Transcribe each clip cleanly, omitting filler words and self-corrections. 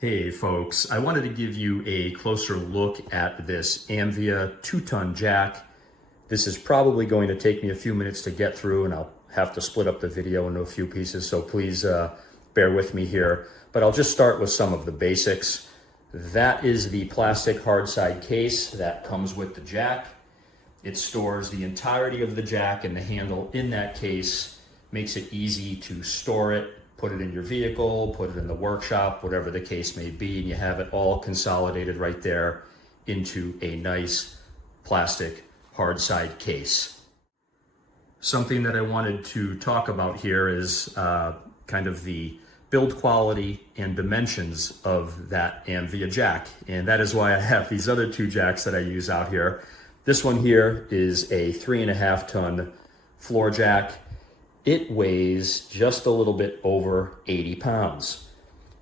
Hey folks, I wanted to give you a closer look at this AMVIA 2-ton jack. This is probably going to take me a few minutes to get through, and I'll have to split up the video into a few pieces, so please bear with me here. But I'll just start with some of the basics. That is the plastic hard side case that comes with the jack. It stores the entirety of the jack, and the handle in that case makes it easy to store it, put it in your vehicle, put it in the workshop, whatever the case may be, and you have it all consolidated right there into a nice plastic hard side case. Something that I wanted to talk about here is kind of the build quality and dimensions of that AMVIA jack, and that is why I have these other two jacks that I use out here. This one here is a 3.5 ton floor jack. It weighs just a little bit over 80 pounds.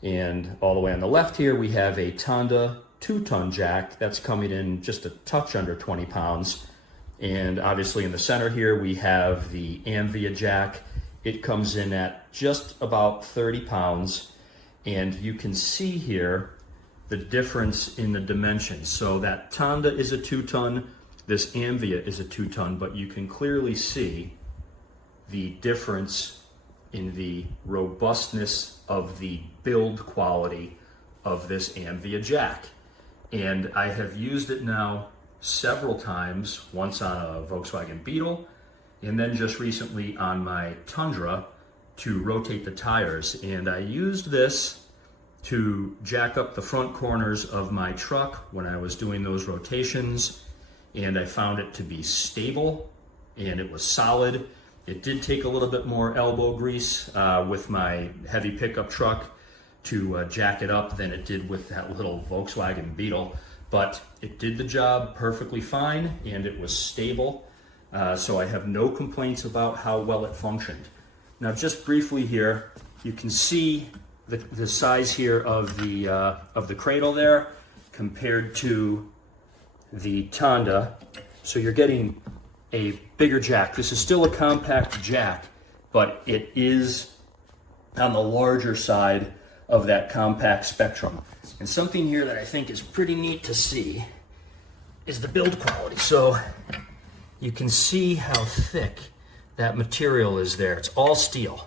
And all the way on the left here, we have a Tonda 2-ton jack that's coming in just a touch under 20 pounds. And obviously in the center here, we have the AMVIA jack. It comes in at just about 30 pounds. And you can see here the difference in the dimensions. So that Tonda is a 2-ton, this AMVIA is a 2-ton, but you can clearly see the difference in the robustness of the build quality of this AMVIA jack. And I have used it now several times, once on a Volkswagen Beetle, and then just recently on my Tundra to rotate the tires. And I used this to jack up the front corners of my truck when I was doing those rotations, and I found it to be stable and it was solid. It did take a little bit more elbow grease with my heavy pickup truck to jack it up than it did with that little Volkswagen Beetle, but it did the job perfectly fine and it was stable. So I have no complaints about how well it functioned. Now, just briefly here, you can see the size here of the cradle there compared to the Tonda. So you're getting a bigger jack. This is still a compact jack, but it is on the larger side of that compact spectrum. And something here that I think is pretty neat to see is the build quality. So you can see how thick that material is there. It's all steel.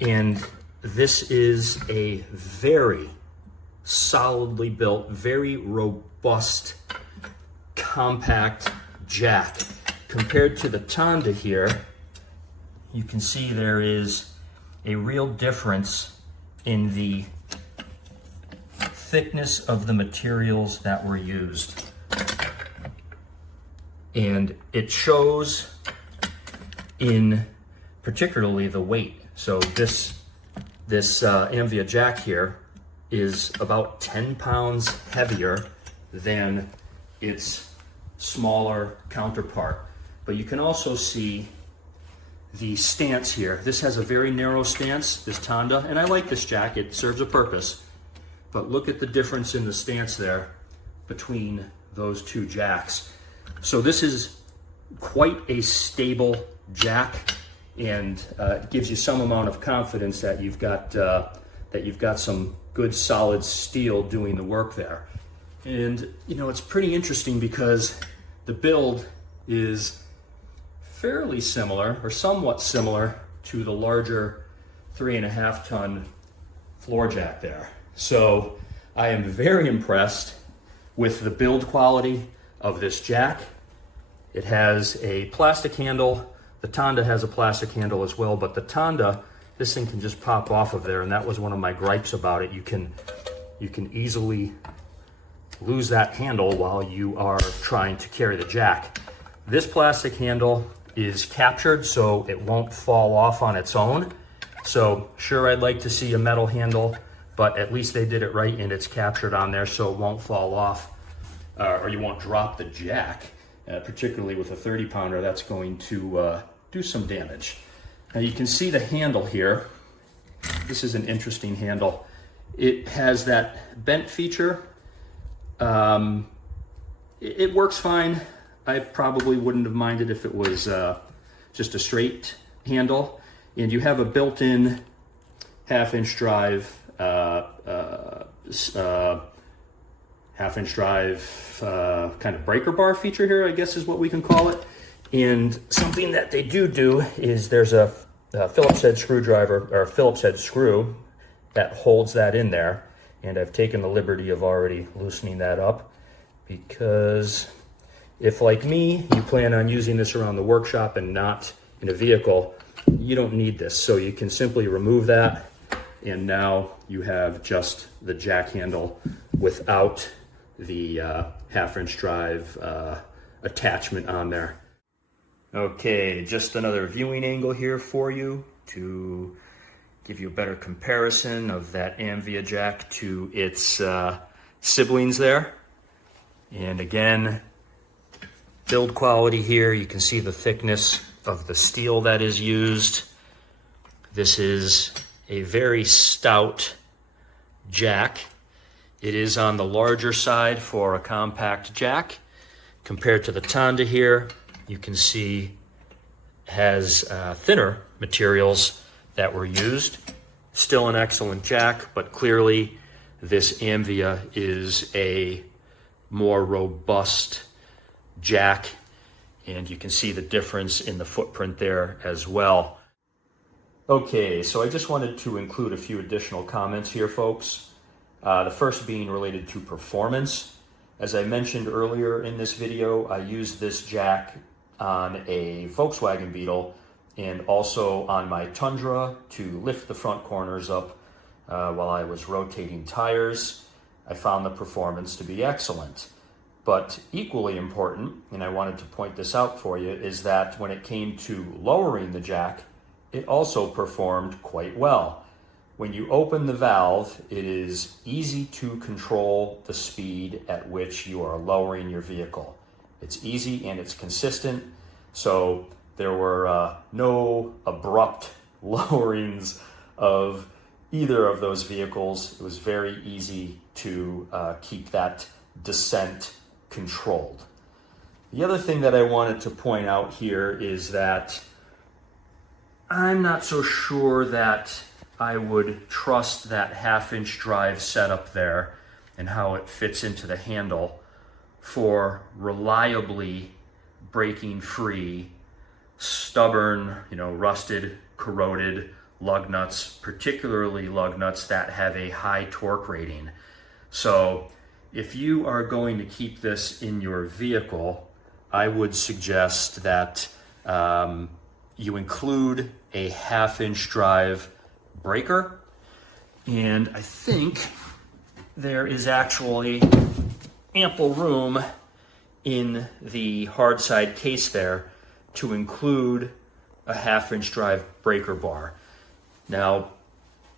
And this is a very solidly built, very robust, compact jack. Compared to the Tonda here, you can see there is a real difference in the thickness of the materials that were used. And it shows in particularly the weight. So this AMVIA jack here is about 10 pounds heavier than its smaller counterpart. But you can also see the stance here. This has a very narrow stance, this Tonda, and I like this jack, it serves a purpose. But look at the difference in the stance there between those two jacks. So this is quite a stable jack, and it gives you some amount of confidence that you've got some good solid steel doing the work there. And you know, it's pretty interesting because the build is fairly similar, or somewhat similar, to the larger 3.5 ton floor jack there. So I am very impressed with the build quality of this jack. It has a plastic handle. The Tonda has a plastic handle as well, but the Tonda, this thing can just pop off of there, and that was one of my gripes about it. You can easily lose that handle while you are trying to carry the jack. This plastic handle is captured so it won't fall off on its own. So sure, I'd like to see a metal handle, but at least they did it right and it's captured on there so it won't fall off, or you won't drop the jack, particularly with a 30 pounder. That's going to do some damage. Now you can see the handle here. This is an interesting handle. It has that bent feature. It works fine. I probably wouldn't have minded if it was just a straight handle. And you have a built-in 1/2 inch drive half-inch drive kind of breaker bar feature here, I guess is what we can call it. And something that they do is there's a Phillips head screwdriver, or Phillips head screw that holds that in there. And I've taken the liberty of already loosening that up, because if, like me, you plan on using this around the workshop and not in a vehicle, you don't need this. So you can simply remove that, and now you have just the jack handle without the half-inch drive attachment on there. Okay, just another viewing angle here for you to give you a better comparison of that AMVIA jack to its siblings there. And again, build quality here, you can see the thickness of the steel that is used. This is a very stout jack. It is on the larger side for a compact jack. Compared to the Tonda here, you can see has thinner materials that were used. Still an excellent jack, but clearly this AMVIA is a more robust jack, and you can see the difference in the footprint there as well. Okay, so I just wanted to include a few additional comments here, folks. The first being related to performance. As I mentioned earlier in this video, I used this jack on a Volkswagen Beetle and also on my Tundra to lift the front corners up while I was rotating tires. I found the performance to be excellent. But equally important, and I wanted to point this out for you, is that when it came to lowering the jack, it also performed quite well. When you open the valve, it is easy to control the speed at which you are lowering your vehicle. It's easy and it's consistent, so there were no abrupt lowerings of either of those vehicles. It was very easy to keep that descent controlled. The other thing that I wanted to point out here is that I'm not so sure that I would trust that half-inch drive setup there and how it fits into the handle for reliably breaking free stubborn, rusted, corroded lug nuts, particularly lug nuts that have a high torque rating. So if you are going to keep this in your vehicle, I would suggest that you include a half-inch drive breaker. And I think there is actually ample room in the hard side case there to include a half-inch drive breaker bar. Now,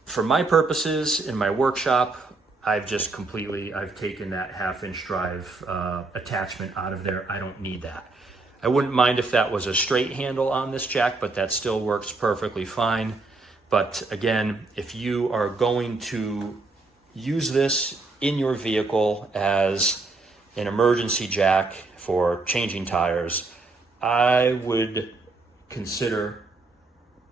for my purposes in my workshop, I've taken that half-inch drive attachment out of there. I don't need that. I wouldn't mind if that was a straight handle on this jack, but that still works perfectly fine. But again, if you are going to use this in your vehicle as an emergency jack for changing tires, I would consider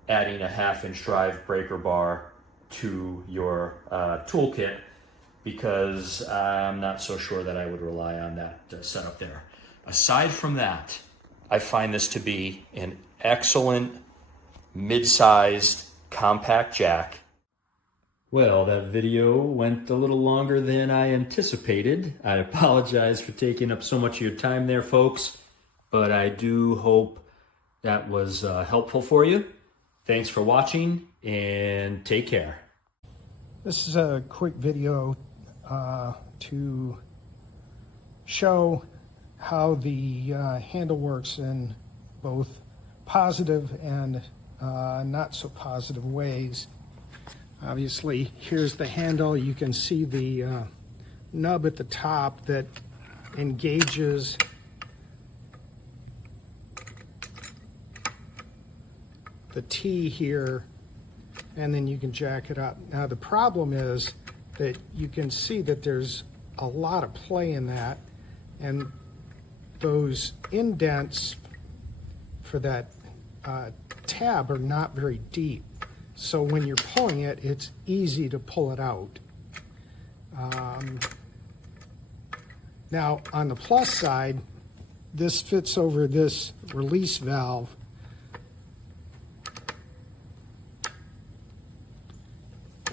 adding a half-inch drive breaker bar to your toolkit, because I'm not so sure that I would rely on that setup there. Aside from that, I find this to be an excellent mid-sized compact jack. Well, that video went a little longer than I anticipated. I apologize for taking up so much of your time there, folks, but I do hope that was helpful for you. Thanks for watching, and take care. This is a quick video to show how the handle works in both positive and not so positive ways. Obviously, here's the handle. You can see the nub at the top that engages the T here, and then you can jack it up. Now the problem is that you can see that there's a lot of play in that, and those indents for that tab are not very deep. So when you're pulling it, it's easy to pull it out. Now, on the plus side, this fits over this release valve.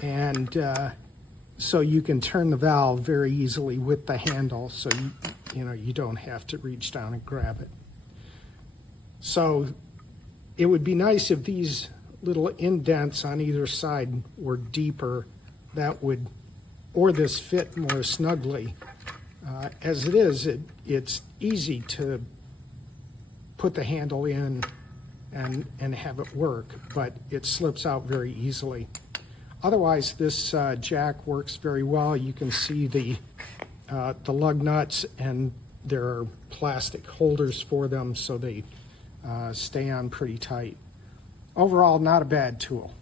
And so you can turn the valve very easily with the handle, so you don't have to reach down and grab it. So it would be nice if these little indents on either side were deeper. That would, or this fit more snugly. As it is, it's easy to put the handle in and have it work, but it slips out very easily. Otherwise, this jack works very well. You can see the lug nuts, and there are plastic holders for them, so they stay on pretty tight. Overall, not a bad tool.